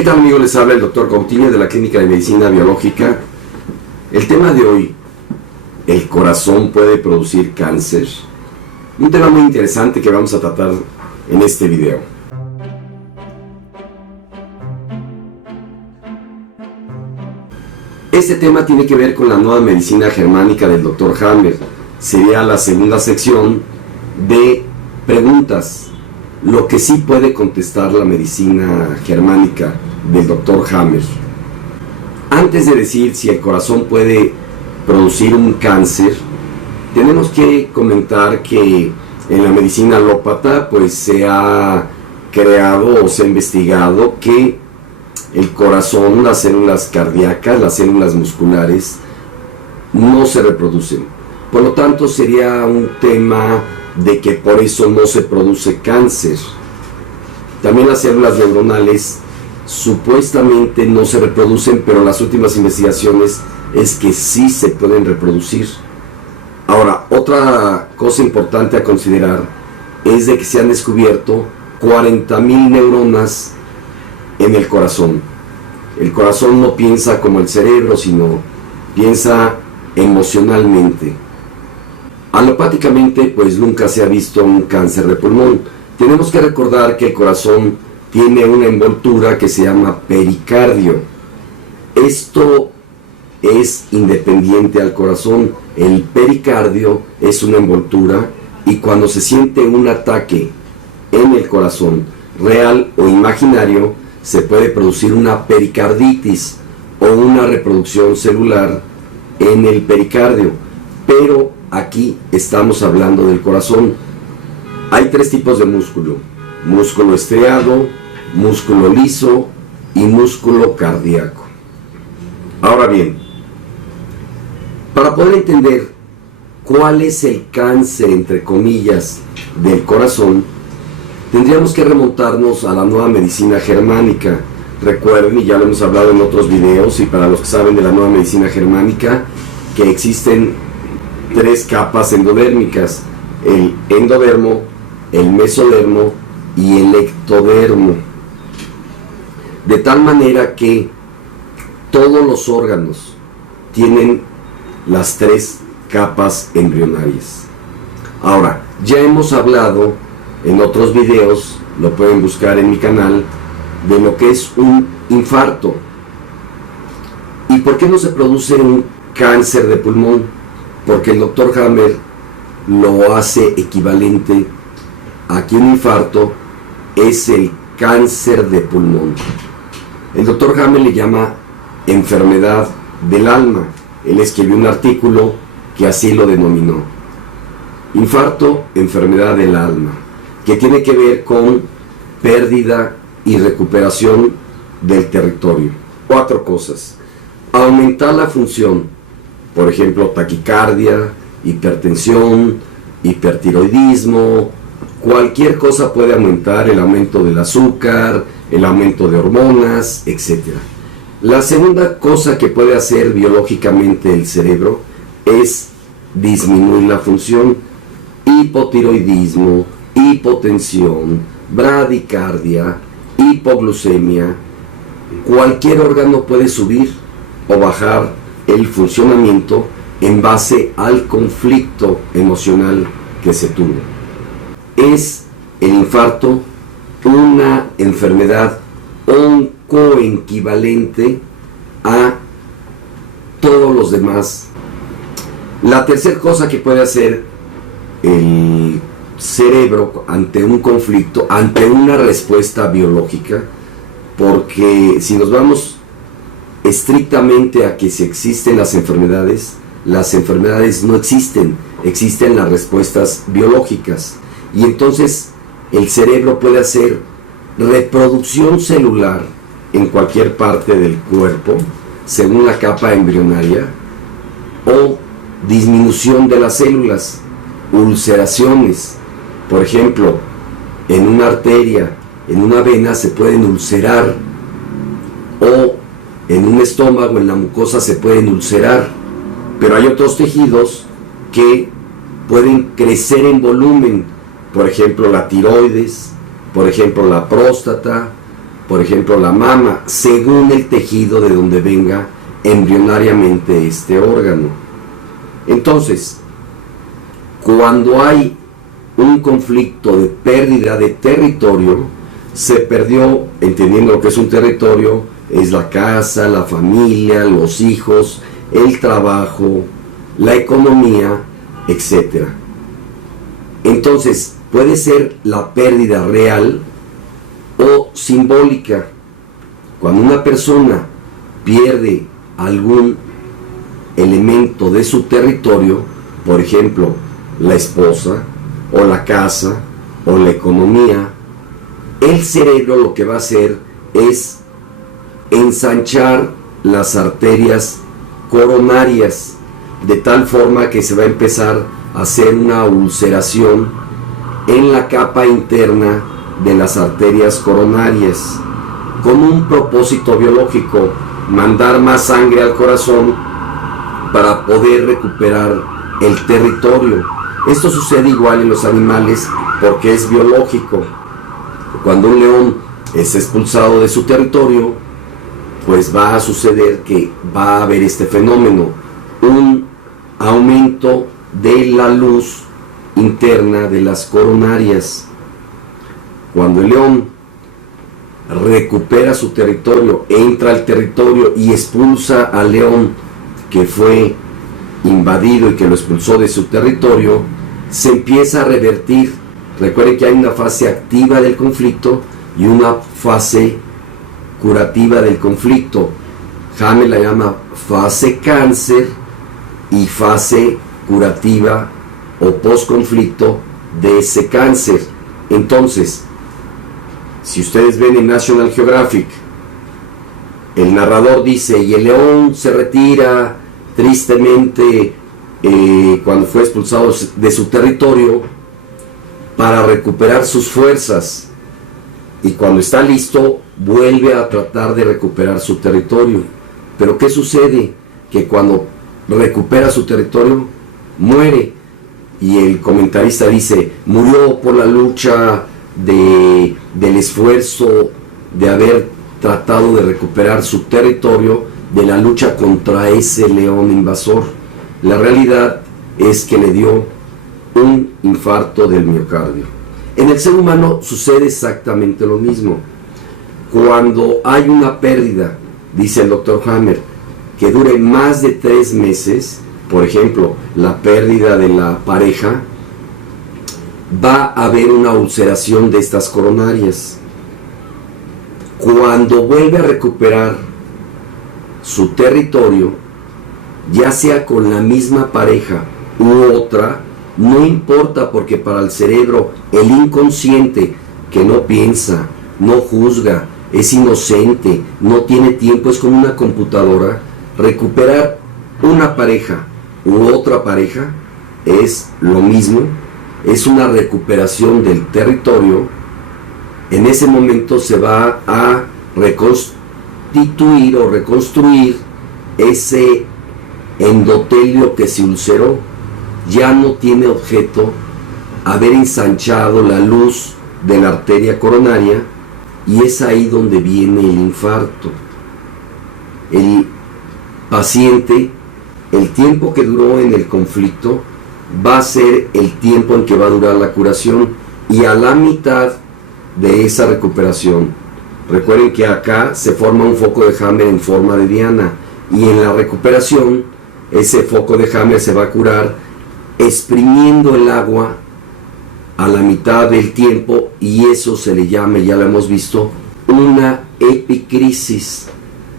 ¿Qué tal, amigos? Les habla el doctor Coutinho de la Clínica de Medicina Biológica. El tema de hoy: ¿el corazón puede producir cáncer? Un tema muy interesante que vamos a tratar en este video. Este tema tiene que ver con la nueva medicina germánica del Dr. Hammer. Sería la segunda sección de preguntas, lo que sí puede contestar la medicina germánica del Dr. Hammer. Antes de decir si el corazón puede producir un cáncer, tenemos que comentar que en la medicina alópata pues se ha creado o se ha investigado que el corazón, las células cardíacas, las células musculares no se reproducen. Por lo tanto, sería un tema de que por eso no se produce cáncer. También las células neuronales supuestamente no se reproducen, pero las últimas investigaciones es que sí se pueden reproducir. Ahora, otra cosa importante a considerar es de que se han descubierto 40,000 neuronas en el corazón. El corazón no piensa como el cerebro, sino piensa emocionalmente. Alopáticamente, pues nunca se ha visto un cáncer de pulmón. Tenemos que recordar que el corazón tiene una envoltura que se llama pericardio. Esto es independiente al corazón. El pericardio es una envoltura y cuando se siente un ataque en el corazón, real o imaginario, se puede producir una pericarditis o una reproducción celular en el pericardio. Pero aquí estamos hablando del corazón. Hay tres tipos de músculo: músculo estriado, músculo liso y músculo cardíaco. Ahora bien, para poder entender cuál es el cáncer, entre comillas, del corazón, tendríamos que remontarnos a la nueva medicina germánica. Recuerden, y ya lo hemos hablado en otros videos, y para los que saben de la nueva medicina germánica, que existen tres capas endodérmicas: el endodermo, el mesodermo y el ectodermo. De tal manera que todos los órganos tienen las tres capas embrionarias. Ahora, ya hemos hablado en otros videos, lo pueden buscar en mi canal, de lo que es un infarto. ¿Y por qué no se produce un cáncer de pulmón? Porque el Dr. Hammer lo hace equivalente a que un infarto es el cáncer de pulmón. El Dr. Hammer le llama enfermedad del alma. Él escribió un artículo que así lo denominó: infarto, enfermedad del alma, que tiene que ver con pérdida y recuperación del territorio. Cuatro cosas: aumentar la función, por ejemplo, taquicardia, hipertensión, hipertiroidismo, cualquier cosa puede aumentar, el aumento del azúcar, el aumento de hormonas, etc. La segunda cosa que puede hacer biológicamente el cerebro es disminuir la función: hipotiroidismo, hipotensión, bradicardia, hipoglucemia. Cualquier órgano puede subir o bajar el funcionamiento en base al conflicto emocional que se tuvo. Es el infarto una enfermedad oncoequivalente a todos los demás. La tercera cosa que puede hacer el cerebro ante un conflicto, ante una respuesta biológica, porque si nos vamos estrictamente a que si existen las enfermedades no existen, existen las respuestas biológicas. Y entonces el cerebro puede hacer reproducción celular en cualquier parte del cuerpo, según la capa embrionaria, o disminución de las células, ulceraciones. Por ejemplo, en una arteria, en una vena se pueden ulcerar, o en un estómago, en la mucosa se pueden ulcerar. Pero hay otros tejidos que pueden crecer en volumen, por ejemplo la tiroides, por ejemplo la próstata, por ejemplo, la mama, según el tejido de donde venga embrionariamente este órgano. Entonces, cuando hay un conflicto de pérdida de territorio, se perdió, entendiendo lo que es un territorio, es la casa, la familia, los hijos, el trabajo, la economía, etc. Entonces, puede ser la pérdida real o simbólica. Cuando una persona pierde algún elemento de su territorio, por ejemplo, la esposa, o la casa, o la economía, el cerebro lo que va a hacer es ensanchar las arterias coronarias, de tal forma que se va a empezar a hacer una ulceración en la capa interna de las arterias coronarias, con un propósito biológico: mandar más sangre al corazón para poder recuperar el territorio. Esto sucede igual en los animales porque es biológico. Cuando un león es expulsado de su territorio, pues va a suceder que va a haber este fenómeno, un aumento de la luz interna de las coronarias. Cuando el león recupera su territorio, entra al territorio y expulsa al león que fue invadido y que lo expulsó de su territorio, se empieza a revertir. Recuerden que hay una fase activa del conflicto y una fase curativa del conflicto. James la llama fase cáncer y fase curativa o post-conflicto de ese cáncer. Entonces, si ustedes ven en National Geographic, el narrador dice: y el león se retira tristemente cuando fue expulsado de su territorio para recuperar sus fuerzas, y cuando está listo vuelve a tratar de recuperar su territorio. Pero ¿qué sucede? Que cuando recupera su territorio muere, y el comentarista dice: murió por la lucha del esfuerzo de haber tratado de recuperar su territorio, de la lucha contra ese león invasor. La realidad es que le dio un infarto del miocardio. En el ser humano sucede exactamente lo mismo. Cuando hay una pérdida, dice el doctor Hammer, que dure más de 3 meses, por ejemplo, la pérdida de la pareja, va a haber una ulceración de estas coronarias. Cuando vuelve a recuperar su territorio, ya sea con la misma pareja u otra, no importa, porque para el cerebro, el inconsciente, que no piensa, no juzga, es inocente, no tiene tiempo, es como una computadora, recuperar una pareja u otra pareja es lo mismo, es una recuperación del territorio. En ese momento se va a reconstituir o reconstruir ese endotelio que se ulceró. Ya no tiene objeto haber ensanchado la luz de la arteria coronaria, y es ahí donde viene el infarto. El paciente, el tiempo que duró en el conflicto va a ser el tiempo en que va a durar la curación, y a la mitad de esa recuperación, recuerden que acá se forma un foco de Hammer en forma de diana, y en la recuperación ese foco de Hammer se va a curar exprimiendo el agua a la mitad del tiempo, y eso se le llama, ya lo hemos visto, una epicrisis,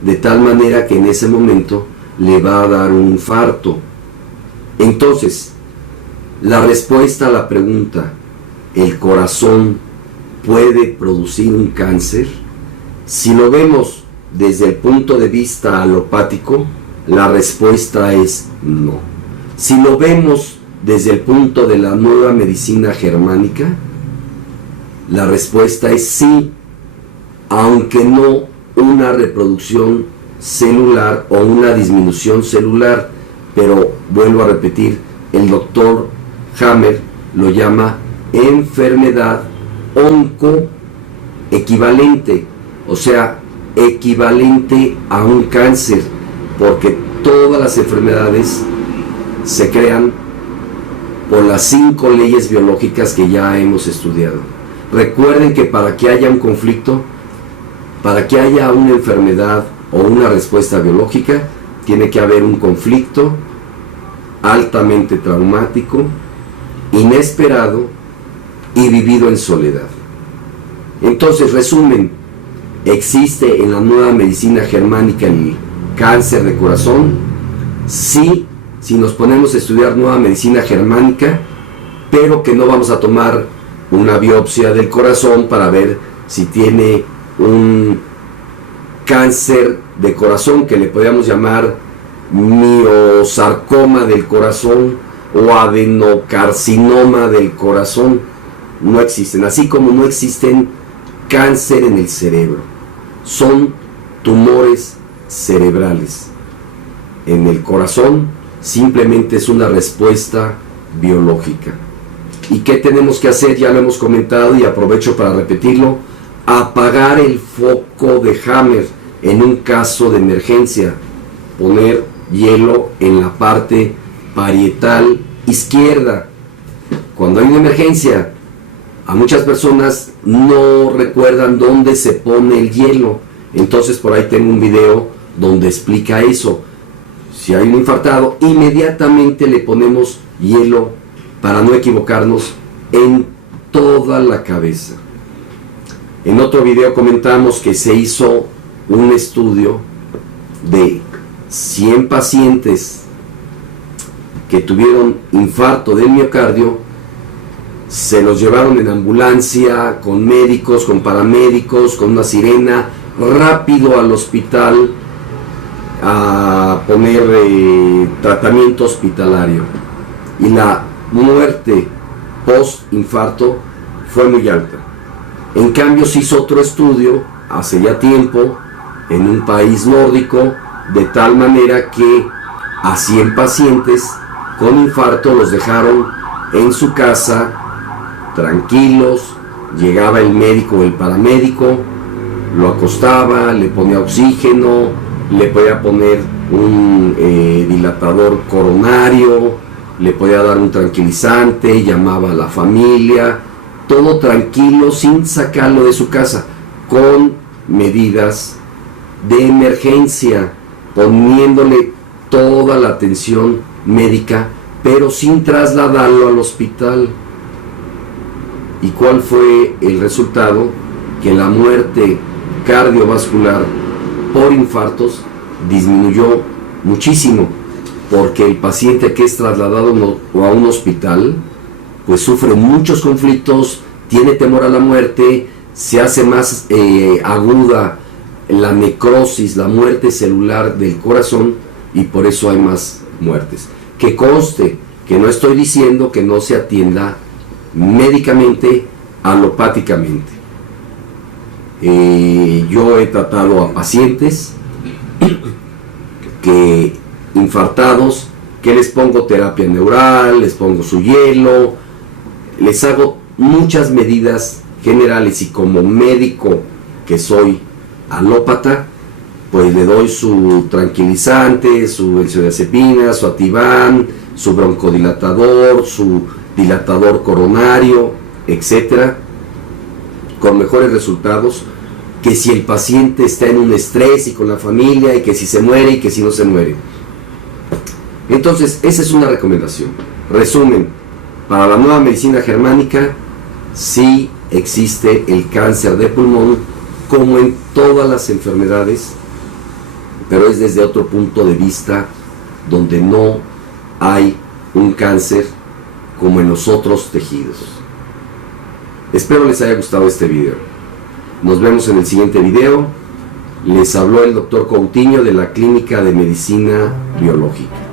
de tal manera que en ese momento le va a dar un infarto. Entonces, la respuesta a la pregunta, ¿el corazón puede producir un cáncer? Si lo vemos desde el punto de vista alopático, la respuesta es no. Si lo vemos desde el punto de la nueva medicina germánica, la respuesta es sí, aunque no una reproducción celular o una disminución celular. Pero vuelvo a repetir, el doctor Hammer lo llama enfermedad oncoequivalente, o sea, equivalente a un cáncer, porque todas las enfermedades se crean por las 5 leyes biológicas que ya hemos estudiado. Recuerden que para que haya un conflicto, para que haya una enfermedad o una respuesta biológica, tiene que haber un conflicto altamente traumático, inesperado y vivido en soledad. Entonces, resumen, ¿existe en la nueva medicina germánica el cáncer de corazón? Sí, si nos ponemos a estudiar nueva medicina germánica, pero que no vamos a tomar una biopsia del corazón para ver si tiene un cáncer de corazón, que le podríamos llamar miosarcoma del corazón o adenocarcinoma del corazón. No existen, así como no existen cáncer en el cerebro, son tumores cerebrales. En el corazón simplemente es una respuesta biológica. ¿Y qué tenemos que hacer? Ya lo hemos comentado y aprovecho para repetirlo: apagar el foco de Hammer en un caso de emergencia, poner hielo en la parte parietal izquierda. Cuando hay una emergencia, a muchas personas no recuerdan dónde se pone el hielo, entonces por ahí tengo un video donde explica eso. Si hay un infartado, inmediatamente le ponemos hielo para no equivocarnos en toda la cabeza. En otro video comentamos que se hizo un estudio de 100 pacientes que tuvieron infarto del miocardio. Se los llevaron en ambulancia, con médicos, con paramédicos, con una sirena, rápido al hospital a poner tratamiento hospitalario. Y la muerte post-infarto fue muy alta. En cambio, se hizo otro estudio hace ya tiempo en un país nórdico, de tal manera que a 100 pacientes con infarto los dejaron en su casa tranquilos. Llegaba el médico o el paramédico, lo acostaba, le ponía oxígeno, le podía poner un dilatador coronario, le podía dar un tranquilizante, llamaba a la familia, todo tranquilo, sin sacarlo de su casa, con medidas de emergencia, poniéndole toda la atención médica, pero sin trasladarlo al hospital. ¿Y cuál fue el resultado? Que la muerte cardiovascular por infartos disminuyó muchísimo, porque el paciente que es trasladado a un hospital pues sufre muchos conflictos, tiene temor a la muerte, se hace más aguda la necrosis, la muerte celular del corazón, y por eso hay más muertes. Que conste que no estoy diciendo que no se atienda médicamente, alopáticamente. Yo he tratado a pacientes que infartados, que les pongo terapia neural, les pongo su hielo, les hago muchas medidas generales, y como médico que soy alópata, pues le doy su tranquilizante, su benzodiazepina, su Ativan, su broncodilatador, su dilatador coronario, etcétera, con mejores resultados que si el paciente está en un estrés y con la familia, y que si se muere y que si no se muere. Entonces, esa es una recomendación. Resumen, para la nueva medicina germánica sí existe el cáncer de pulmón, como en todas las enfermedades, pero es desde otro punto de vista, donde no hay un cáncer como en los otros tejidos. Espero les haya gustado este video. Nos vemos en el siguiente video. Les habló el Dr. Coutinho de la Clínica de Medicina Biológica.